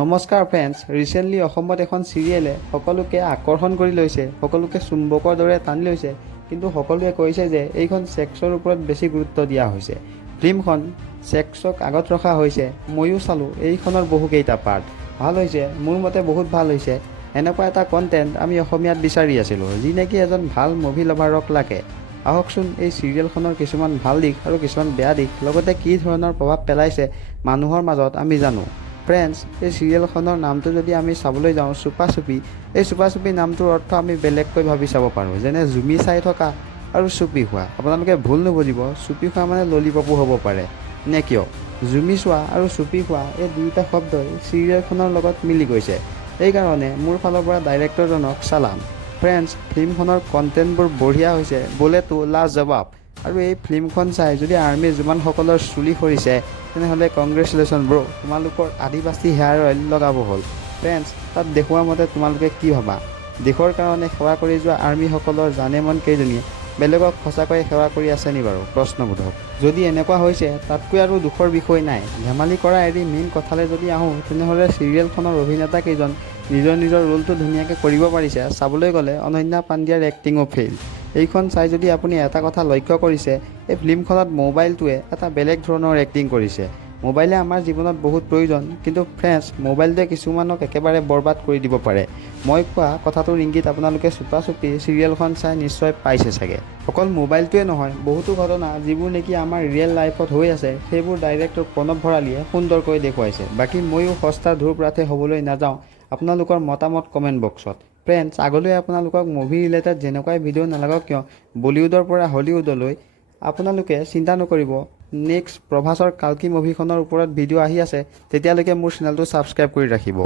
নমস্কাৰ friends, recently অসমত এখন চিৰিয়েলে সকলোকে আকৰ্ষণ কৰি লৈছে, সকলোকে চুম্বকৰ দৰে টানি লৈছে। কিন্তু সকলোৱে কৈছে যে এইখন ছেক্সৰ ওপৰত বেছি গুৰুত্ব দিয়া হৈছে। ফিল্মখন ছেক্সক আগত ৰখা হৈছে। ময়ো চালোঁ এইখনৰ বহুকেইটা পাৰ্ট। ভাল হৈছে, মোৰ মতে বহুত ভাল হৈছে। এনেকুৱা এটা কণ্টেণ্ট আমি অসমীয়াত বিচাৰি আছিলোঁ, যি নেকি এজন ভাল মুভি লাভাৰক লাগে। আহকচোন এই চিৰিয়েলখনৰ কিছুমান ভাল দিশ আৰু কিছুমান বেয়া দিশ, লগতে কি ধৰণৰ প্ৰভাৱ পেলাইছে মানুহৰ মাজত আমি জানো। ফ্ৰেণ্ডছ, এই চিৰিয়েলখনৰ নামটো যদি আমি চাবলৈ যাওঁ চুপা চুপি, এই চুপা চুপি নামটোৰ অৰ্থ আমি বেলেগকৈ ভাবি চাব পাৰোঁ, যেনে জুমি চাই থকা আৰু চুপি খোৱা। আপোনালোকে ভুল নুবুজিব, চুপি খোৱা মানে ললিপপো হ'ব পাৰে নে কিয়। জুমি চোৱা আৰু চুপি খোৱা এই দুয়োটা শব্দই চিৰিয়েলখনৰ লগত মিলি গৈছে। সেইকাৰণে মোৰ ফালৰ পৰা ডাইৰেক্টৰজনক চালাম। ফ্ৰেণ্ডছ, ফিল্মখনৰ কণ্টেণ্টবোৰ বঢ়িয়া হৈছে, বোলেতো লাজবাব। আৰু এই ফিল্মখন চাই যদি আৰ্মীৰ জোৱানসকলৰ চুলি সৰিছে, তেনেহ'লে কংগ্ৰেচুলেশ্যন ব্ৰ', তোমালোকৰ আদিবাসী হেয়াৰ অইল লগাব হ'ল। ফ্ৰেণ্ডছ, তাত দেখুওৱা মতে তোমালোকে কি ভাবা? দেশৰ কাৰণে সেৱা কৰি যোৱা আৰ্মীসকলৰ জানে মন কেইজনীয়ে বেলেগক সঁচাকৈয়ে সেৱা কৰি আছে নি বাৰু? প্ৰশ্নবোধক। যদি এনেকুৱা হৈছে, তাতকৈ আৰু দুখৰ বিষয় নাই। ধেমালি কৰা এৰি মেইন কথালৈ যদি আহোঁ, তেনেহ'লে চিৰিয়েলখনৰ অভিনেতা কেইজন নিজৰ ৰোলটো ধুনীয়াকৈ কৰিব পাৰিছে। চাবলৈ গ'লে অনন্যা পাণ্ডেৰ এক্টিঙো ফেইল। এইখন চাই যদি আপুনি এটা কথা লক্ষ্য কৰিছে, এই ফিল্মখনত মোবাইলটোৱে এটা বেলেগ ধৰণৰ এক্টিং কৰিছে। মোবাইলে আমাৰ জীৱনত বহুত প্ৰয়োজন, কিন্তু ফ্ৰেণ্ডছ, মোবাইলটোৱে কিছুমানক একেবাৰে বৰবাদ কৰি দিব পাৰে। মই কোৱা কথাটোৰ ইংগিত আপোনালোকে চুপা চুপি চিৰিয়েলখন চাই নিশ্চয় পাইছে চাগে। অকল মোবাইলটোৱে নহয়, বহুতো ঘটনা যিবোৰ নেকি আমাৰ ৰিয়েল লাইফত হৈ আছে, সেইবোৰ ডাইৰেক্টৰ প্ৰণৱ ভৰালীয়ে সুন্দৰকৈ দেখুৱাইছে। বাকী ময়ো সস্তা ধূৰ প্ৰাৰ্থী হ'বলৈ নাযাওঁ। আপোনালোকৰ মতামত কমেণ্ট বক্সত। ফ্ৰেণ্ডছ, আগলৈ আপোনালোকক মুভি ৰিলেটেড যেনেকুৱাই ভিডিঅ' নালাগক কিয়, বলিউডৰ পৰা হলিউডলৈ আপোনালোকে চিন্তা নকৰিব। নেক্সট প্ৰভাসৰ কালকি মুভিখনৰ ওপৰত ভিডিঅ' আহি আছে, তেতিয়ালৈকে মোৰ চেনেলটো ছাবস্ক্ৰাইব কৰি ৰাখিব।